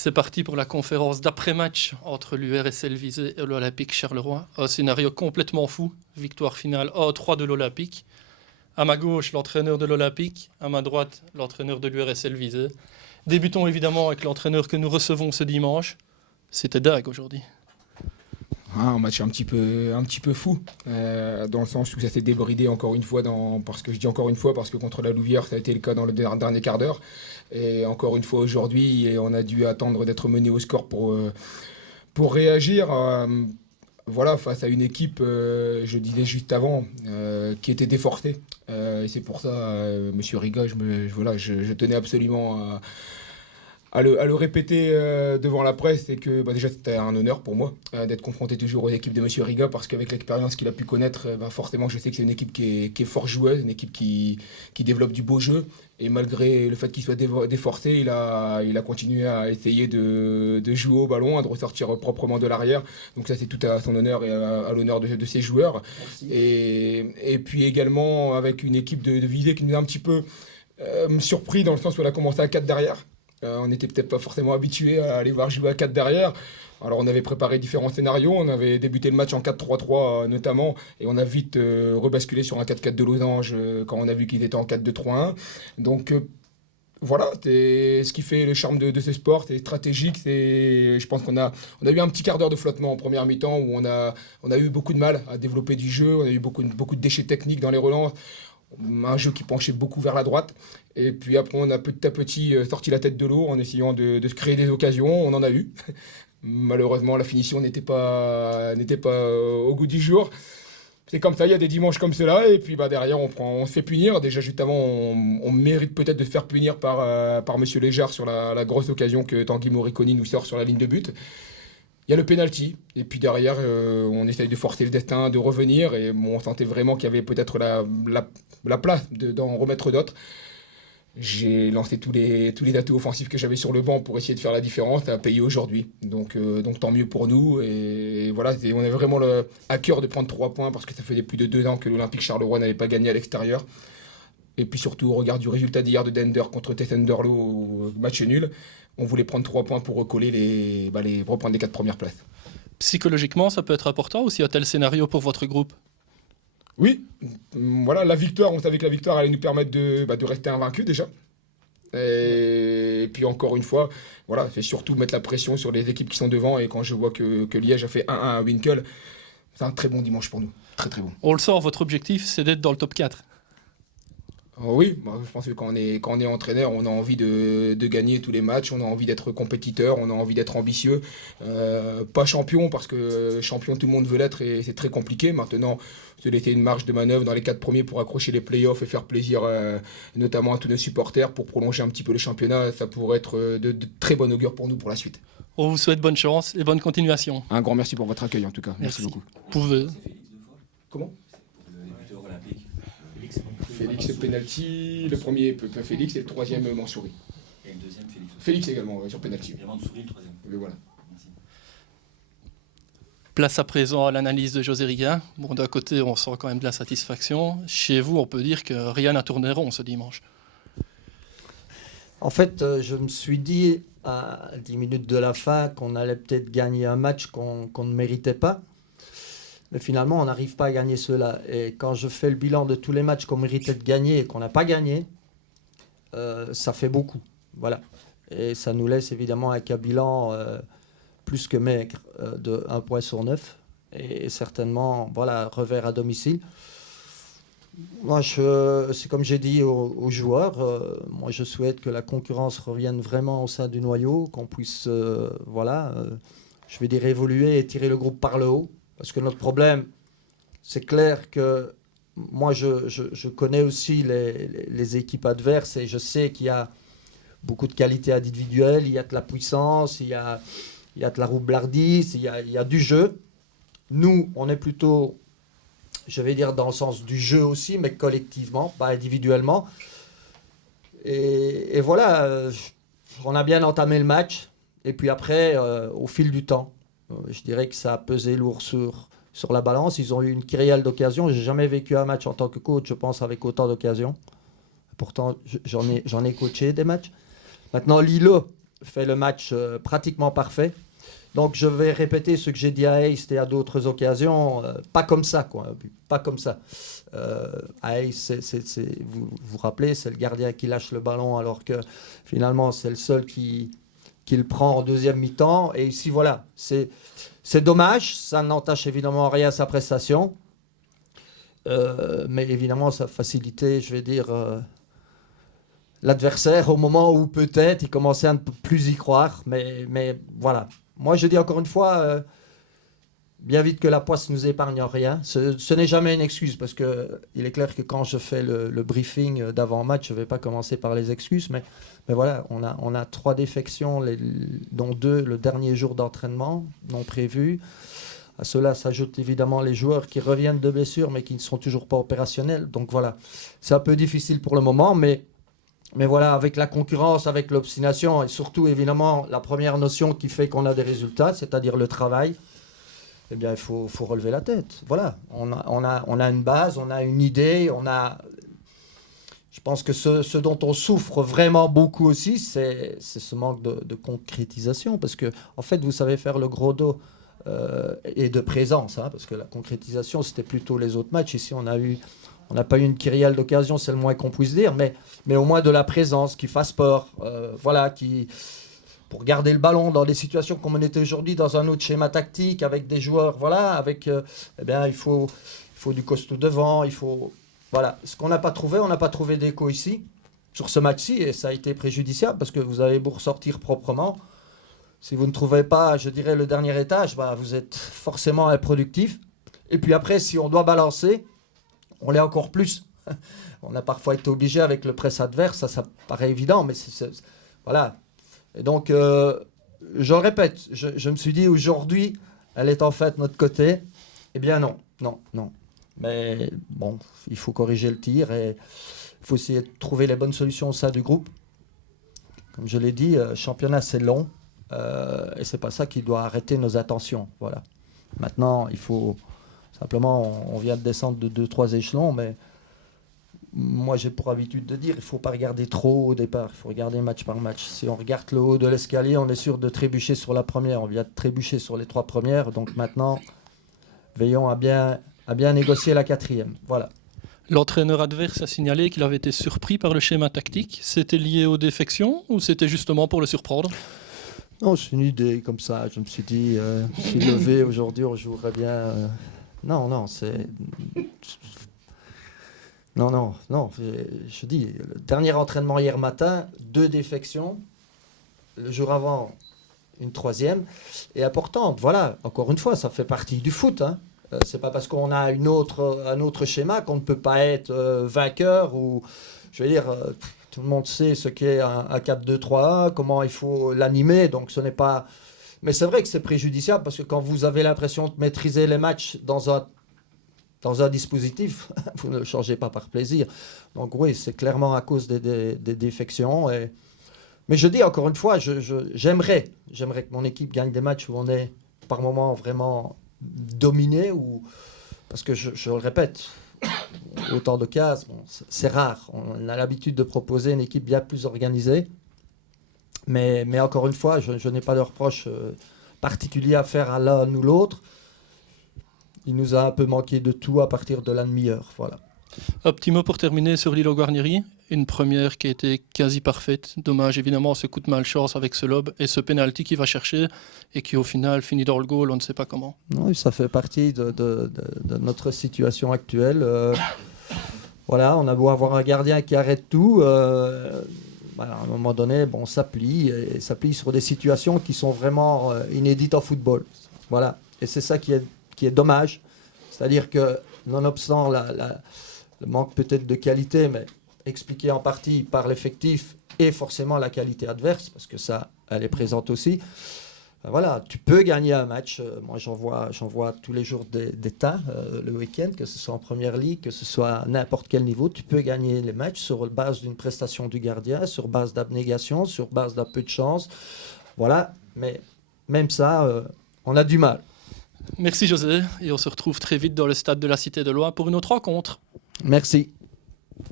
C'est parti pour la conférence d'après-match entre l'URSL Visé et l'Olympique Charleroi. Un scénario complètement fou. Victoire finale 1-3 de l'Olympique. À ma gauche, l'entraîneur de l'Olympique. À ma droite, l'entraîneur de l'URSL Visé. Débutons évidemment avec l'entraîneur que nous recevons ce dimanche. C'était dingue aujourd'hui. Un match un petit peu fou, dans le sens où ça s'est débridé encore une fois, parce que je dis encore une fois, parce que contre la Louvière, ça a été le cas dans le dernier quart d'heure. Et encore une fois aujourd'hui, on a dû attendre d'être mené au score pour réagir. Voilà, face à une équipe, je disais juste avant, qui était déforcée. Et c'est pour ça, Monsieur Riga, je tenais absolument à le répéter devant la presse, et que déjà c'était un honneur pour moi d'être confronté toujours aux équipes de Monsieur Riga, parce qu'avec l'expérience qu'il a pu connaître, forcément je sais que c'est une équipe qui est fort joueuse, une équipe qui développe du beau jeu, et malgré le fait qu'il soit déforcé, il a continué à essayer de jouer au ballon, de ressortir proprement de l'arrière, donc ça c'est tout à son honneur et à l'honneur de ses joueurs. Et puis également avec une équipe de Visé qui nous a un petit peu surpris, dans le sens où elle a commencé à 4 derrière. On n'était peut-être pas forcément habitué à aller voir jouer à 4 derrière. Alors on avait préparé différents scénarios, on avait débuté le match en 4-3-3 notamment, et on a vite rebasculé sur un 4-4 de Losange quand on a vu qu'ils étaient en 4-2-3-1. Donc voilà, c'est ce qui fait le charme de ce sport, c'est stratégique. Je pense qu'on a eu un petit quart d'heure de flottement en première mi-temps où on a eu beaucoup de mal à développer du jeu, on a eu beaucoup de déchets techniques dans les relances, un jeu qui penchait beaucoup vers la droite. Et puis après, on a petit à petit sorti la tête de l'eau en essayant de se créer des occasions. On en a eu. Malheureusement, la finition n'était pas au goût du jour. C'est comme ça, il y a des dimanches comme cela. Et puis derrière, on se fait punir. Déjà, juste avant, on mérite peut-être de se faire punir par Monsieur Léjard sur la grosse occasion que Tanguy Moriconi nous sort sur la ligne de but. Il y a le penalty, et puis derrière, on essaye de forcer le destin, de revenir, et on sentait vraiment qu'il y avait peut-être la place d'en remettre d'autres. J'ai lancé tous les atouts offensifs que j'avais sur le banc pour essayer de faire la différence. Ça a payé aujourd'hui, donc tant mieux pour nous. Et voilà, on avait vraiment à cœur de prendre 3 points, parce que ça faisait plus de 2 ans que l'Olympique Charleroi n'avait pas gagné à l'extérieur. Et puis surtout, au regard du résultat d'hier de Dender contre Tessenderlo au match nul, on voulait prendre 3 points pour recoller reprendre les 4 premières places. Psychologiquement, ça peut être important aussi, un tel scénario pour votre groupe? Oui, voilà, la victoire, on savait que la victoire allait nous permettre de rester invaincus déjà. Et puis encore une fois, voilà, c'est surtout mettre la pression sur les équipes qui sont devant. Et quand je vois que Liège a fait 1-1 à Winkel, c'est un très bon dimanche pour nous. Très très bon. On le sort, votre objectif, c'est d'être dans le top 4. Oui, je pense que quand on est entraîneur, on a envie de gagner tous les matchs, on a envie d'être compétiteur, on a envie d'être ambitieux. Pas champion, parce que champion tout le monde veut l'être, et c'est très compliqué. Maintenant, se laisser une marge de manœuvre dans les 4 premiers pour accrocher les playoffs et faire plaisir notamment à tous nos supporters pour prolonger un petit peu le championnat, ça pourrait être de très bon augure pour nous pour la suite. On vous souhaite bonne chance et bonne continuation. Un grand merci pour votre accueil en tout cas. Merci beaucoup. Comment ? Félix, c'est penalty, le premier Félix et le troisième Mansouri. Et le deuxième Félix aussi. Félix également sur penalty. Et Mansouri le troisième. Mais voilà. Merci. Place à présent à l'analyse de José Riga. Bon, d'un côté, on sent quand même de la satisfaction. Chez vous, on peut dire que rien n'a tourné rond ce dimanche. En fait, je me suis dit à 10 minutes de la fin qu'on allait peut-être gagner un match qu'on ne méritait pas. Mais finalement, on n'arrive pas à gagner cela. Et quand je fais le bilan de tous les matchs qu'on méritait de gagner et qu'on n'a pas gagné, ça fait beaucoup. Voilà. Et ça nous laisse évidemment avec un bilan plus que maigre de 1 point sur 9. Et certainement, voilà, revers à domicile. Moi, c'est comme j'ai dit aux joueurs, moi je souhaite que la concurrence revienne vraiment au sein du noyau, qu'on puisse, je vais dire évoluer et tirer le groupe par le haut. Parce que notre problème, c'est clair que moi, je connais aussi les équipes adverses, et je sais qu'il y a beaucoup de qualités individuelles, il y a de la puissance, il y a de la roublardise, il y a du jeu. Nous, on est plutôt, je vais dire, dans le sens du jeu aussi, mais collectivement, pas individuellement. Et voilà, on a bien entamé le match. Et puis après, au fil du temps, je dirais que ça a pesé lourd sur la balance. Ils ont eu une kyrielle d'occasions. Je n'ai jamais vécu un match en tant que coach, je pense, avec autant d'occasions. Pourtant, j'en ai coaché des matchs. Maintenant, Lilo, fait le match pratiquement parfait. Donc je vais répéter ce que j'ai dit à Ace et à d'autres occasions, pas comme ça, quoi, pas comme ça. Ace, vous vous rappelez, c'est le gardien qui lâche le ballon alors que finalement c'est le seul qui le prend en deuxième mi-temps. Et ici, voilà, c'est dommage, ça n'entache évidemment rien à sa prestation, mais évidemment ça facilitait, je vais dire, l'adversaire au moment où peut-être il commençait à ne plus y croire, mais voilà. Moi, je dis encore une fois, bien vite que la poisse ne nous épargne rien. Ce n'est jamais une excuse, parce qu'il est clair que quand je fais le briefing d'avant-match, je ne vais pas commencer par les excuses, mais voilà, on a 3 défections, dont 2 le dernier jour d'entraînement, non prévu. À cela s'ajoutent évidemment les joueurs qui reviennent de blessures, mais qui ne sont toujours pas opérationnels. Donc voilà, c'est un peu difficile pour le moment, mais voilà, avec la concurrence, avec l'obstination et surtout évidemment la première notion qui fait qu'on a des résultats, c'est-à-dire le travail, eh bien il faut relever la tête. Voilà, on a une base, on a une idée, je pense que ce dont on souffre vraiment beaucoup aussi, c'est ce manque de concrétisation, parce que en fait vous savez faire le gros dos et de présence, hein, parce que la concrétisation c'était plutôt les autres matchs. Ici on n'a pas eu une kyrielle d'occasion, c'est le moins qu'on puisse dire, mais au moins de la présence, qui fasse peur, voilà, pour garder le ballon dans des situations comme on était aujourd'hui, dans un autre schéma tactique, avec des joueurs, voilà, eh bien, il faut du costaud devant, voilà. Ce qu'on n'a pas trouvé, on n'a pas trouvé d'écho ici, sur ce match-ci, et ça a été préjudiciable, parce que vous avez beau ressortir proprement, si vous ne trouvez pas, je dirais, le dernier étage, bah, vous êtes forcément improductif. Et puis après, si on doit balancer, on l'est encore plus. On a parfois été obligé avec le press adverse, ça paraît évident, mais voilà. Et donc, je le répète, je me suis dit aujourd'hui, elle est en fait notre côté. Eh bien non. Mais bon, il faut corriger le tir et il faut essayer de trouver les bonnes solutions au sein du groupe. Comme je l'ai dit, championnat c'est long et c'est pas ça qui doit arrêter nos attentions. Voilà. Maintenant, il faut simplement, on vient de descendre de 2-3 échelons, mais moi j'ai pour habitude de dire, il ne faut pas regarder trop haut au départ, il faut regarder match par match. Si on regarde le haut de l'escalier, on est sûr de trébucher sur la première, on vient de trébucher sur les 3 premières, donc maintenant, veillons à bien négocier la 4e. Voilà. L'entraîneur adverse a signalé qu'il avait été surpris par le schéma tactique. C'était lié aux défections ou c'était justement pour le surprendre ? Non, c'est une idée comme ça, je me suis dit, si levé aujourd'hui, on jouerait bien... Non, c'est... Non, je dis, le dernier entraînement hier matin, 2 défections, le jour avant, une 3e, et importante, voilà, encore une fois, ça fait partie du foot, hein. C'est pas parce qu'on a un autre schéma qu'on ne peut pas être vainqueur, ou, je veux dire, tout le monde sait ce qu'est un 4-2-3-1, comment il faut l'animer, donc ce n'est pas... Mais c'est vrai que c'est préjudiciable, parce que quand vous avez l'impression de maîtriser les matchs dans un dispositif, vous ne le changez pas par plaisir. Donc oui, c'est clairement à cause des défections. Mais je dis encore une fois, j'aimerais que mon équipe gagne des matchs où on est par moments vraiment dominé, parce que je le répète, autant de cases, bon, c'est rare. On a l'habitude de proposer une équipe bien plus organisée. Mais encore une fois, je n'ai pas de reproche particulier à faire à l'un ou l'autre. Il nous a un peu manqué de tout à partir de la demi-heure. Voilà. Un petit mot pour terminer sur Lilo Guarnieri. Une première qui a été quasi parfaite. Dommage évidemment ce coup de malchance avec ce lob et ce penalty qu'il va chercher et qui au final finit dans le goal, on ne sait pas comment. Oui, ça fait partie de notre situation actuelle. Voilà, on a beau avoir un gardien qui arrête tout. À un moment donné, bon, ça plie sur des situations qui sont vraiment inédites en football. Voilà, et c'est ça qui est dommage. C'est-à-dire que, nonobstant le manque peut-être de qualité, mais expliqué en partie par l'effectif et forcément la qualité adverse, parce que ça, elle est présente aussi. Voilà, tu peux gagner un match. Moi, j'en vois tous les jours des tas le week-end, que ce soit en première ligue, que ce soit à n'importe quel niveau. Tu peux gagner les matchs sur base d'une prestation du gardien, sur base d'abnégation, sur base d'un peu de chance. Voilà, mais même ça, on a du mal. Merci José, et on se retrouve très vite dans le stade de la Cité de Loire pour une autre rencontre. Merci.